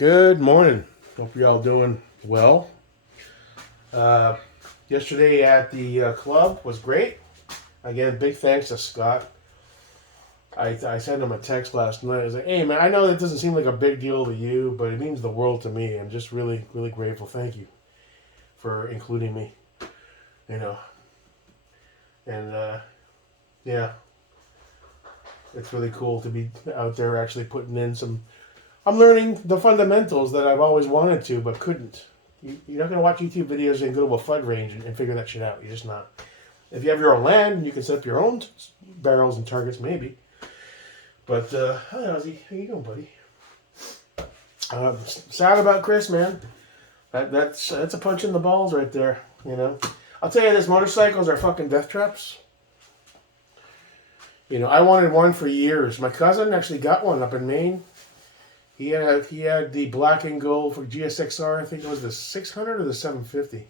Good morning. Hope you're all doing well. Uh, Yesterday at the club was great. Again, big thanks to Scott. I sent him a text last night. I was like, hey, man, I know that doesn't seem like a big deal to you, but it means the world to me. I'm just really, really grateful. Thank you for including me, you know. And yeah, it's really cool to be out there actually putting in some. I'm learning the fundamentals that I've always wanted to, but couldn't. You're not going to watch YouTube videos and go to a flood range and figure that shit out. You're just not. If you have your own land, you can set up your own barrels and targets, maybe. But, hi, Ozzy. How you doing, buddy? Sad about Chris, man. That's a punch in the balls right there, you know. I'll tell you this, motorcycles are fucking death traps. You know, I wanted one for years. My cousin actually got one up in Maine. He had the black and gold for GSXR. I think it was the 600 or the 750.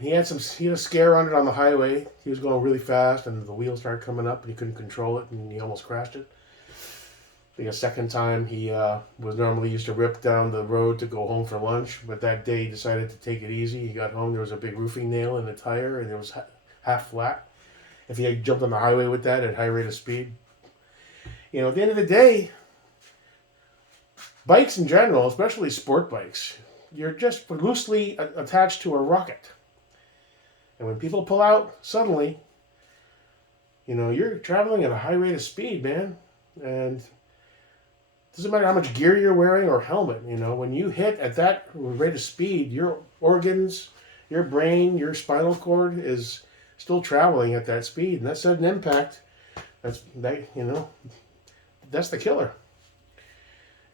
He had a scare on it on the highway. He was going really fast, and the wheels started coming up, and he couldn't control it, and he almost crashed it. I think a second time he was normally used to rip down the road to go home for lunch, but that day he decided to take it easy. He got home, there was a big roofing nail in the tire, and it was half flat. If he had jumped on the highway with that at high rate of speed, you know, at the end of the day, bikes in general, especially sport bikes, you're just loosely attached to a rocket. And when people pull out suddenly, you know, you're traveling at a high rate of speed, man. And it doesn't matter how much gear you're wearing or helmet, you know, when you hit at that rate of speed, your organs, your brain, your spinal cord is still traveling at that speed. And that sudden impact, that's the killer.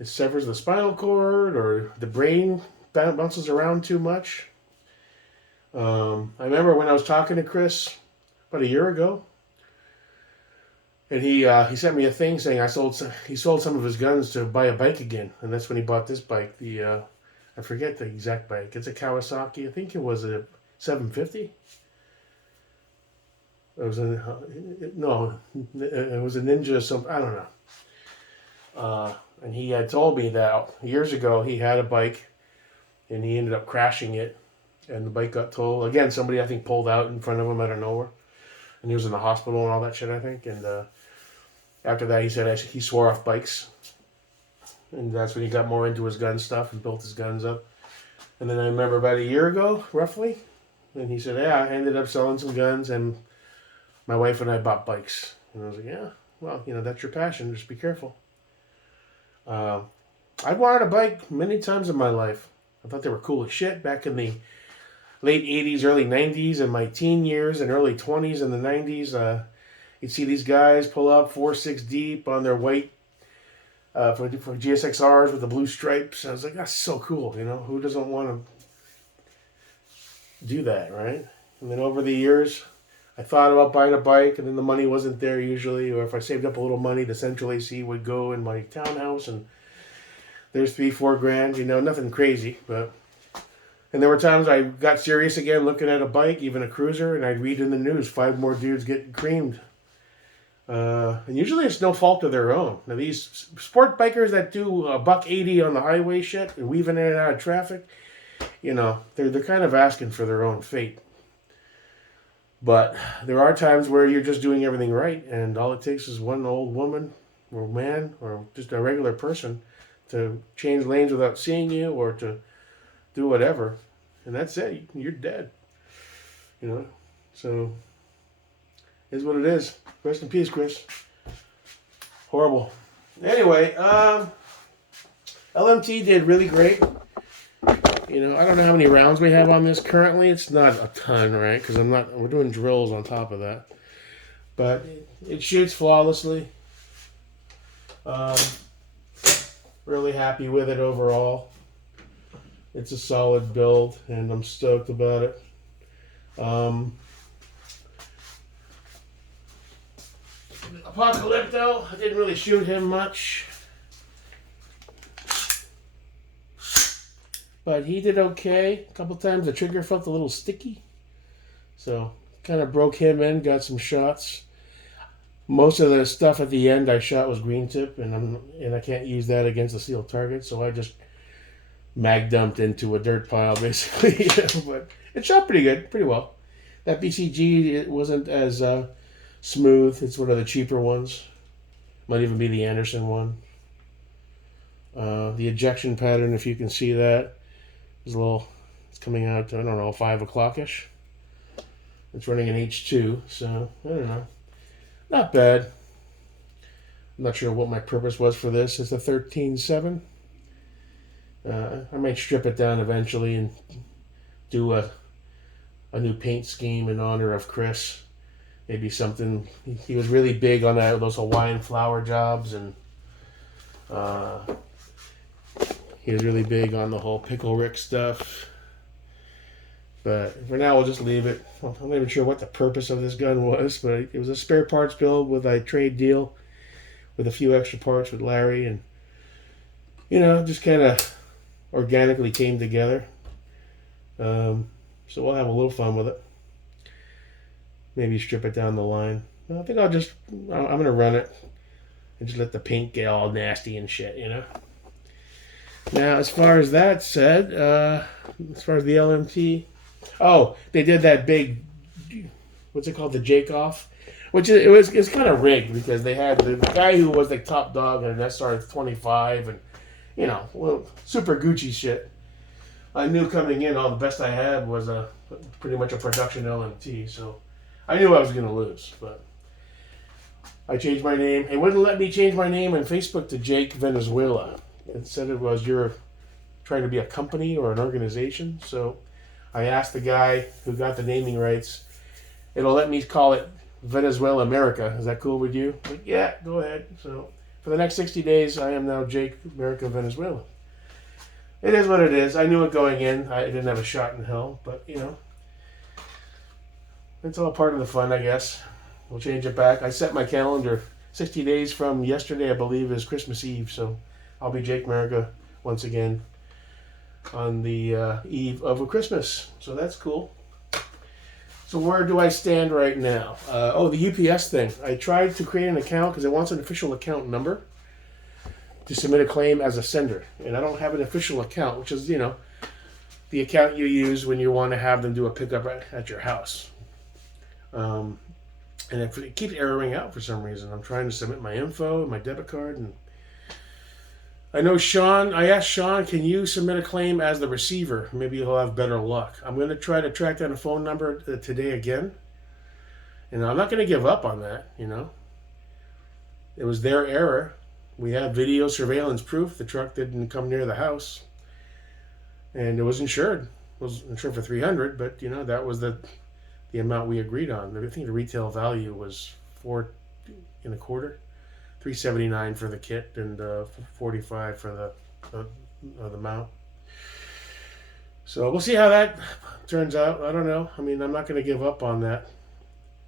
It severs the spinal cord, or the brain bounces around too much. I remember when I was talking to Chris about a year ago, and he sent me a thing saying he sold some of his guns to buy a bike again, and that's when he bought this bike. I forget the exact bike. It's a Kawasaki. I think it was a 750. It was it was a Ninja. Something, I don't know. And he had told me that years ago he had a bike, and he ended up crashing it, and the bike got towed. Again, somebody I think pulled out in front of him out of nowhere, and he was in the hospital and all that shit, I think. And after that, he said he swore off bikes, and that's when he got more into his gun stuff and built his guns up. And then I remember about a year ago, roughly, and he said, "Yeah, I ended up selling some guns, and my wife and I bought bikes." And I was like, "Yeah, well, you know, that's your passion. Just be careful." I wanted a bike many times in my life. I thought they were cool as shit back in the late 80s, early 90s, and my teen years and early 20s in the 90s. You'd see these guys pull up 4-6 deep on their white for GSXRs with the blue stripes. I was like, that's so cool. You know, who doesn't want to do that, right? And then over the years, I thought about buying a bike, and then the money wasn't there usually. Or if I saved up a little money, the central AC would go in my townhouse, and there's $3-4 grand. You know, nothing crazy, but. And there were times I got serious again, looking at a bike, even a cruiser, and I'd read in the news 5 more dudes getting creamed. And usually it's no fault of their own. Now these sport bikers that do $180 on the highway shit and weaving in and out of traffic, you know, they're kind of asking for their own fate. But there are times where you're just doing everything right, and all it takes is one old woman or man or just a regular person to change lanes without seeing you, or to do whatever, and that's it. You're dead. You know, so is what it is. Rest in peace, Chris. Horrible. Anyway, LMT did really great. You know, I don't know how many rounds we have on this currently. It's not a ton, right? Because we're doing drills on top of that. But it shoots flawlessly. Really happy with it overall. It's a solid build, and I'm stoked about it. Apocalypto, I didn't really shoot him much. But he did okay. A couple times the trigger felt a little sticky. So, kind of broke him in, got some shots. Most of the stuff at the end I shot was green tip, and I can't use that against a sealed target, so I just mag dumped into a dirt pile basically. But it shot pretty good, pretty well. That BCG, it wasn't as smooth. It's one of the cheaper ones. Might even be the Anderson one. The ejection pattern, if you can see that, is a little. It's coming out. I don't know, 5 o'clock ish. It's running an H2, so I don't know. Not bad. I'm not sure what my purpose was for this. It's a 13.7. I might strip it down eventually and do a new paint scheme in honor of Chris. Maybe something. He was really big on those Hawaiian flower jobs, and he was really big on the whole Pickle Rick stuff. But for now, we'll just leave it. I'm not even sure what the purpose of this gun was, but it was a spare parts build with a trade deal with a few extra parts with Larry, and just kind of organically came together. So we'll have a little fun with it. Maybe strip it down the line. I think I'm going to run it and just let the paint get all nasty and shit, Now, as far as that said, as far as the LMT, they did that big, what's it called, the Jake off, which it's kind of rigged because they had the guy who was the top dog at an SR25 and, super Gucci shit. I knew coming in all the best I had was pretty much a production LMT, so I knew I was going to lose, but I changed my name. It wouldn't let me change my name on Facebook to Jake Venezuela. It said it was you're trying to be a company or an organization, so I asked the guy who got the naming rights. It'll let me call it Venezuela America. Is that cool with you? Like, yeah, go ahead. So for the next 60 days, I am now Jake America Venezuela. It is what it is. I knew it going in. I didn't have a shot in hell, but it's all part of the fun, I guess. We'll change it back. I set my calendar 60 days from yesterday, I believe, is Christmas Eve, so I'll be Jake America once again on the eve of a Christmas. So that's cool. So where do I stand right now? The UPS thing. I tried to create an account because it wants an official account number to submit a claim as a sender. And I don't have an official account, which is, the account you use when you want to have them do a pickup at your house. And it keeps erroring out for some reason. I'm trying to submit my info, my debit card, and I know Sean. I asked Sean, can you submit a claim as the receiver? Maybe he'll have better luck. I'm going to try to track down a phone number today again. And I'm not going to give up on that, It was their error. We have video surveillance proof. The truck didn't come near the house. And it was insured. It was insured for $300, but, that was the amount we agreed on. I think the retail value was $4.25, $379 for the kit, and $45 for the mount. So we'll see how that turns out. I don't know. I mean, I'm not going to give up on that.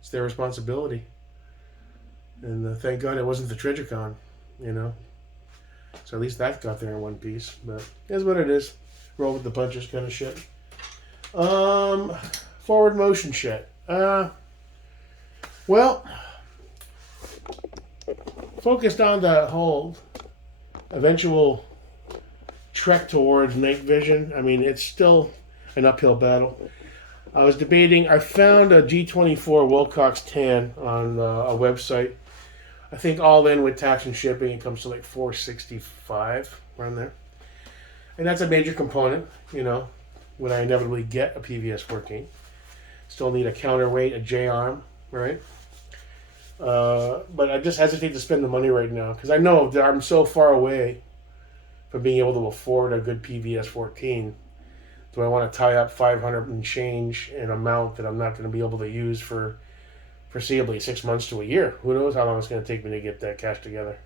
It's their responsibility. And thank God it wasn't the Trijicon, So at least that got there in one piece. But that's what it is. Roll with the punches kind of shit. Forward motion shit. Focused on the whole eventual trek towards night vision. I mean, it's still an uphill battle. I was debating. I found a G24 Wilcox tan on a website. I think all in with tax and shipping, it comes to like $465 around there, and that's a major component. When I inevitably get a PVS 14. Still need a counterweight, a J-arm, right? But I just hesitate to spend the money right now because I know that I'm so far away from being able to afford a good PVS 14. Do I want to tie up $500 and change an amount that I'm not going to be able to use for foreseeably 6 months to a year? Who knows how long it's going to take me to get that cash together.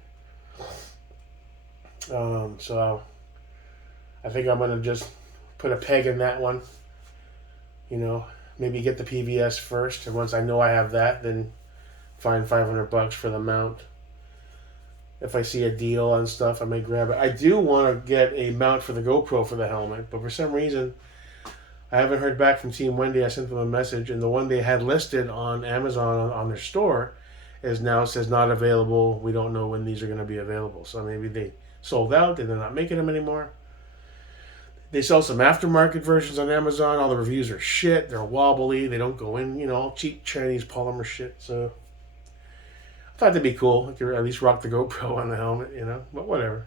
So I think I'm going to just put a peg in that one. Maybe get the PVS first, and once I know I have that, then find $500 for the mount. If I see a deal on stuff, I may grab it. I do want to get a mount for the GoPro for the helmet, but for some reason, I haven't heard back from Team Wendy. I sent them a message, and the one they had listed on Amazon on their store is now says not available. We don't know when these are going to be available. So maybe they sold out and they're not making them anymore. They sell some aftermarket versions on Amazon. All the reviews are shit. They're wobbly. They don't go in, all cheap Chinese polymer shit. So I thought that'd be cool. I could at least rock the GoPro on the helmet, but whatever.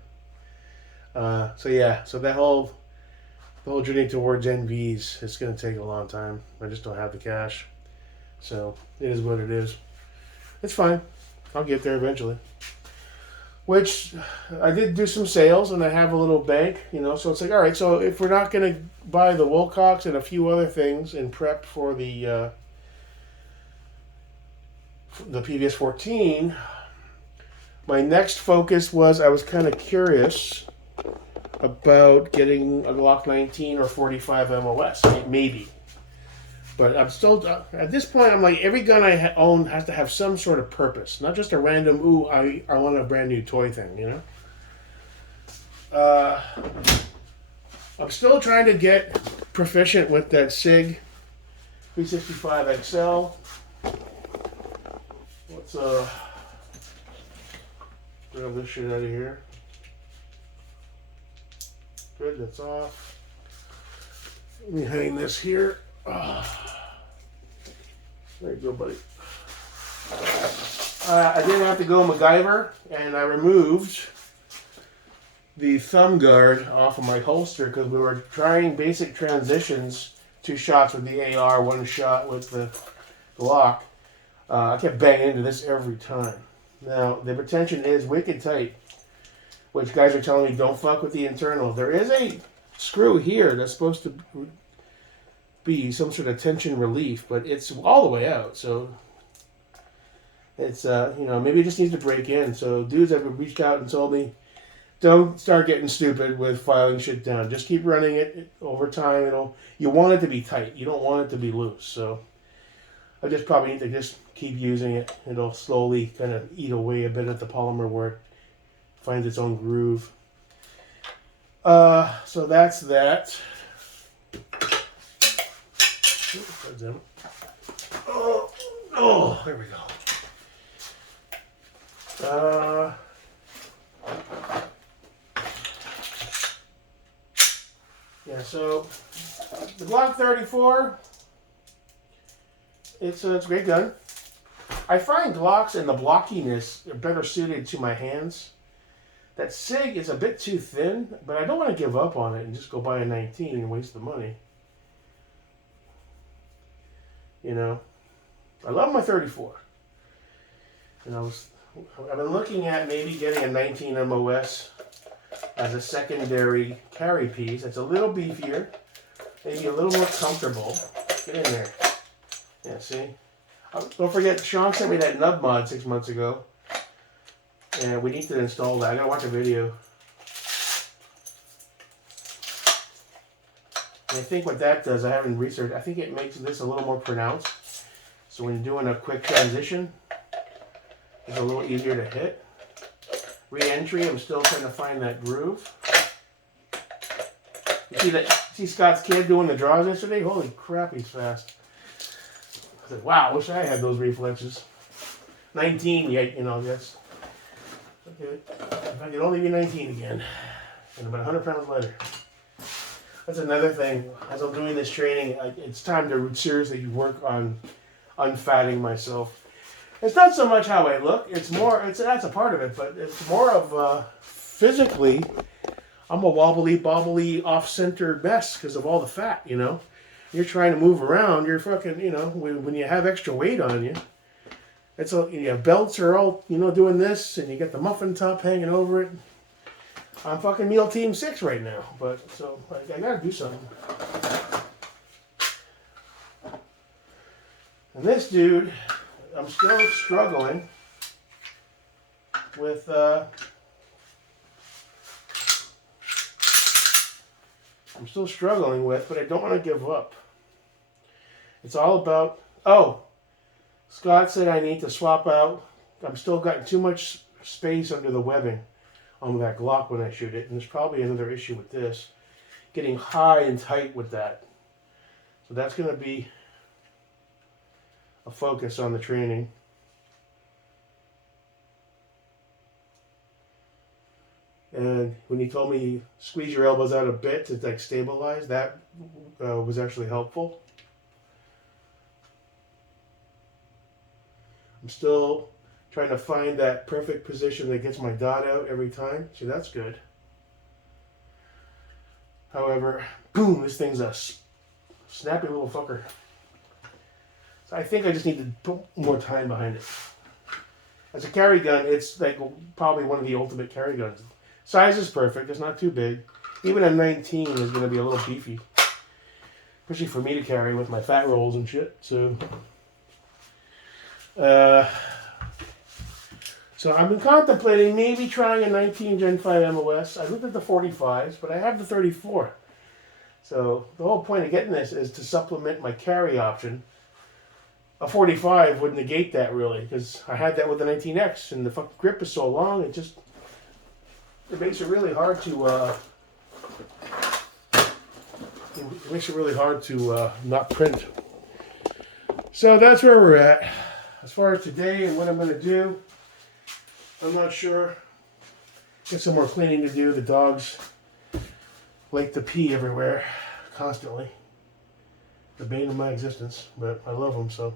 So the whole journey towards NVs, it's going to take a long time. I just don't have the cash. So it is what it is. It's fine. I'll get there eventually. Which I did do some sales, and I have a little bank, So it's like, all right. So if we're not going to buy the Wilcox and a few other things in prep for the PVS 14, my next focus was I was kind of curious about getting a Glock 19 or 45 MOS, maybe. But I'm still, at this point, I'm like, every gun I own has to have some sort of purpose. Not just a random, I want a brand new toy thing, I'm still trying to get proficient with that SIG 365 XL. Let's grab this shit out of here. Good, that's off. Let me hang this here. There you go, buddy. I didn't have to go MacGyver, and I removed the thumb guard off of my holster because we were trying basic transitions, 2 shots with the AR, 1 shot with the Glock. I kept banging into this every time. Now, the retention is wicked tight, which guys are telling me don't fuck with the internal. There is a screw here that's supposed to be some sort of tension relief, but it's all the way out, so it's maybe it just needs to break in. So dudes have reached out and told me don't start getting stupid with filing shit down, just keep running it over time. You want it to be tight, you don't want it to be loose. So I just probably need to just keep using it. It'll slowly kind of eat away a bit at the polymer where it finds its own groove. So that's that. Oh, there we go. So the Glock 34, it's a great gun. I find Glocks and the blockiness are better suited to my hands. That SIG is a bit too thin, but I don't want to give up on it and just go buy a 19 and waste the money. I love my 34. And I've been looking at maybe getting a 19 MOS as a secondary carry piece. It's a little beefier, maybe a little more comfortable. Get in there. Yeah, see? Don't forget, Sean sent me that nub mod 6 months ago. And we need to install that. I gotta watch a video. And I think what that does, I haven't researched, I think it makes this a little more pronounced. So when you're doing a quick transition, it's a little easier to hit. Re-entry, I'm still trying to find that groove. You see Scott's kid doing the draws yesterday? Holy crap, he's fast. I said, wow, I wish I had those reflexes. 19, that's... Okay. If I could only be 19 again. And about 100 pounds lighter. That's another thing. As I'm doing this training, it's time to seriously work on unfatting myself. It's not so much how I look. That's a part of it, but it's more of physically, I'm a wobbly, bobbly, off-center mess because of all the fat, You're trying to move around. You're fucking, when you have extra weight on you, belts are all, doing this, and you got the muffin top hanging over it. I'm fucking meal team 6 right now, but so I gotta do something. And this dude, I'm still struggling with but I don't want to give up. It's all about, Scott said I need to swap out. I'm still got too much space under the webbing on that Glock when I shoot it. And there's probably another issue with this. Getting high and tight with that. So that's going to be a focus on the training. And when you told me you squeeze your elbows out a bit to like stabilize, that was actually helpful. I'm still trying to find that perfect position that gets my dot out every time. See, that's good. However, boom, this thing's a snappy little fucker. So I think I just need to put more time behind it. As a carry gun, it's like probably one of the ultimate carry guns. Size is perfect. It's not too big. Even a 19 is going to be a little beefy. Especially for me to carry with my fat rolls and shit. So I've been contemplating maybe trying a 19 Gen 5 MOS. I looked at the 45s, but I have the 34. So the whole point of getting this is to supplement my carry option. A 45 would negate that really, because I had that with the 19X, and the fucking grip is so long, it makes it really hard to not print. So that's where we're at. As far as today and what I'm going to do, I'm not sure. Get some more cleaning to do. The dogs like to pee everywhere, constantly. The bane of my existence, but I love them, so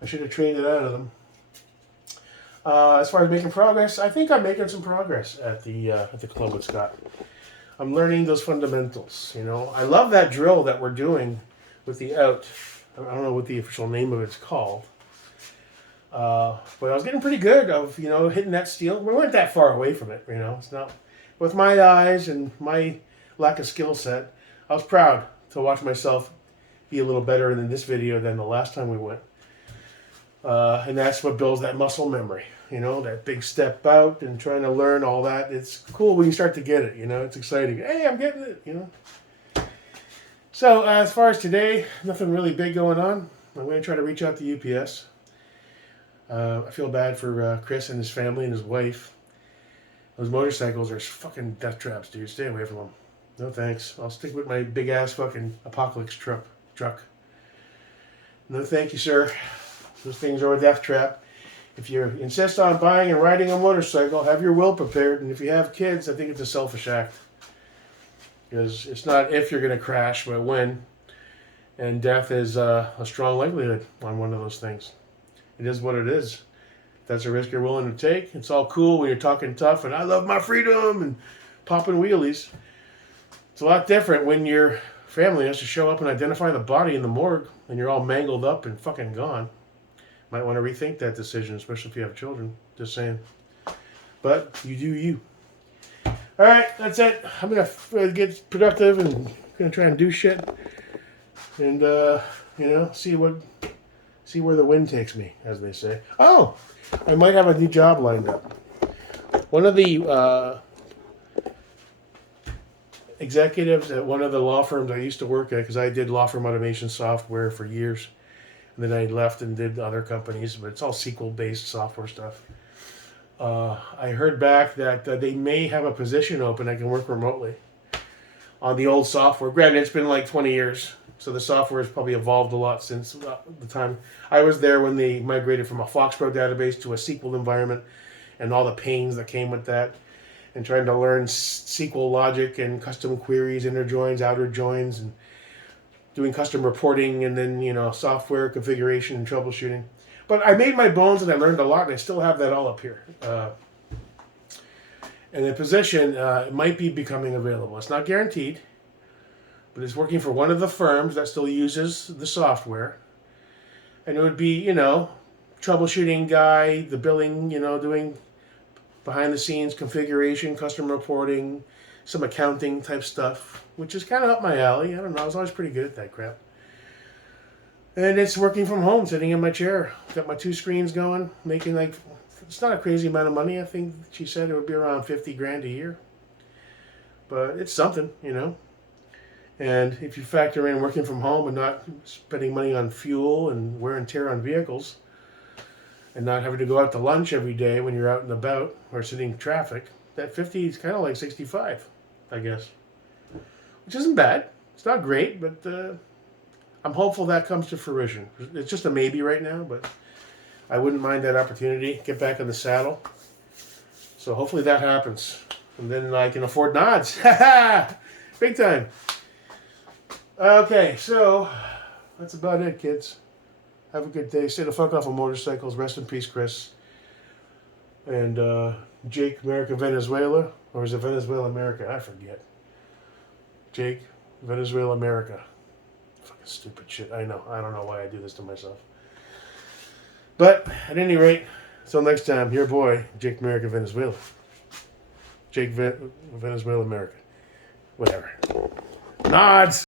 I should have trained it out of them. As far as making progress, I think I'm making some progress at the club with Scott. I'm learning those fundamentals. You know, I love that drill that we're doing with the out. I don't know what the official name of it's called. But I was getting pretty good of, hitting that steel. We weren't that far away from it, It's not, with my eyes and my lack of skill set, I was proud to watch myself be a little better in this video than the last time we went. And that's what builds that muscle memory, that big step out and trying to learn all that. It's cool when you start to get it, it's exciting. Hey, I'm getting it, So as far as today, nothing really big going on. I'm going to try to reach out to UPS. I feel bad for Chris and his family and his wife. Those motorcycles are fucking death traps, dude. Stay away from them. No thanks. I'll stick with my big ass fucking Apocalypse truck. No thank you, sir. Those things are a death trap. If you insist on buying and riding a motorcycle, have your will prepared. And if you have kids, I think it's a selfish act. Because it's not if you're going to crash, but when. And death is a strong likelihood on one of those things. It is what it is. That's a risk you're willing to take. It's all cool when you're talking tough and I love my freedom and popping wheelies. It's a lot different when your family has to show up and identify the body in the morgue and you're all mangled up and fucking gone. Might want to rethink that decision, especially if you have children. Just saying. But you do you. All right, that's it. I'm going to get productive and going to try and do shit. And, see where the wind takes me, as they say. Oh, I might have a new job lined up. One of the executives at one of the law firms I used to work at, because I did law firm automation software for years, and then I left and did other companies, but it's all SQL-based software stuff. I heard back that they may have a position open. I can work remotely on the old software. Granted, it's been like 20 years. So the software has probably evolved a lot since the time I was there when they migrated from a Foxborough database to a SQL environment and all the pains that came with that and trying to learn SQL logic and custom queries, inner joins, outer joins, and doing custom reporting and then, software configuration and troubleshooting. But I made my bones and I learned a lot and I still have that all up here. And the position might be becoming available. It's not guaranteed. But it's working for one of the firms that still uses the software. And it would be, troubleshooting guy, the billing, doing behind the scenes configuration, custom reporting, some accounting type stuff, which is kind of up my alley. I don't know. I was always pretty good at that crap. And it's working from home, sitting in my chair. Got my 2 screens going, making it's not a crazy amount of money. I think she said it would be around 50 grand a year. But it's something, And if you factor in working from home and not spending money on fuel and wear and tear on vehicles and not having to go out to lunch every day when you're out and about or sitting in traffic, that 50 is kind of like 65, I guess. Which isn't bad. It's not great, but I'm hopeful that comes to fruition. It's just a maybe right now, but I wouldn't mind that opportunity. Get back in the saddle. So hopefully that happens. And then I can afford nods. Big time. Okay, so that's about it, kids. Have a good day. Stay the fuck off of motorcycles. Rest in peace, Chris. And Jake, America, Venezuela. Or is it Venezuela, America? I forget. Jake, Venezuela, America. Fucking stupid shit. I know. I don't know why I do this to myself. But at any rate, until next time, your boy, Jake, America, Venezuela. Jake, Venezuela, America. Whatever. Nods.